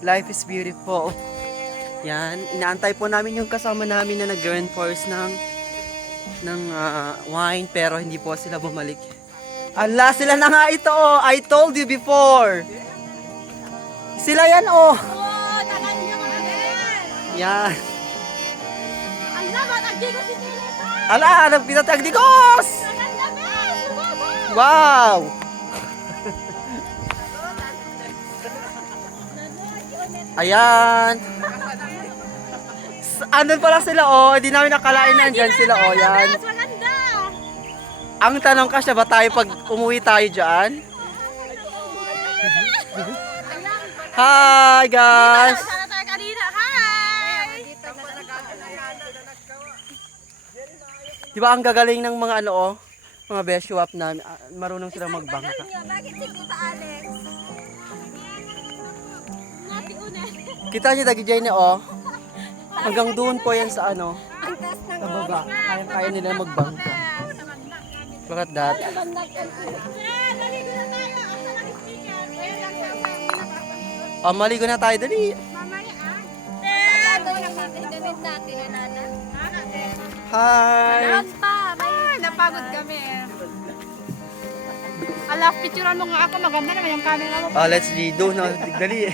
Life is beautiful. Yan, inaantay po namin yung kasama namin na nag-reinforce ng wine pero hindi po sila bumalik. Ala, sila na nga ito oh. I told you before. Sila yan oh. Tagal niya mga din. Yan. Ang laban, ang digo si Tinita. Ala, nagpinatag di Kos! Tagal na bes. Wow! Ayan. Andun pala sila oh. Hindi namin nakalain na andyan sila oh. Yan. Maganda. Ang tanong kasi ba tayo pag umuwi tayo dyan? Hi guys! Sana tayo kanina. Hi. Di ba ang gagaling ng mga ano oh? Mga best swap na marunong sila magbangka. Bakit si Tita Alex? Ngati una. Kita niyo dagi dyan oh. Hanggang doon po yan sa ano. Ang taas ng Sa baba. Kaya nila magbangka. Look at that. Naligo na tayo. Ang sarang speaker. Kaya lang sa Oh, maligo na tayo. Dali. mamaya ah. Doon natin natin nana. Hi! Pa, may napagod kami. Ala, picturean mo nga ako. Maganda naman yung camera mo. Oh, let's do. No, dali.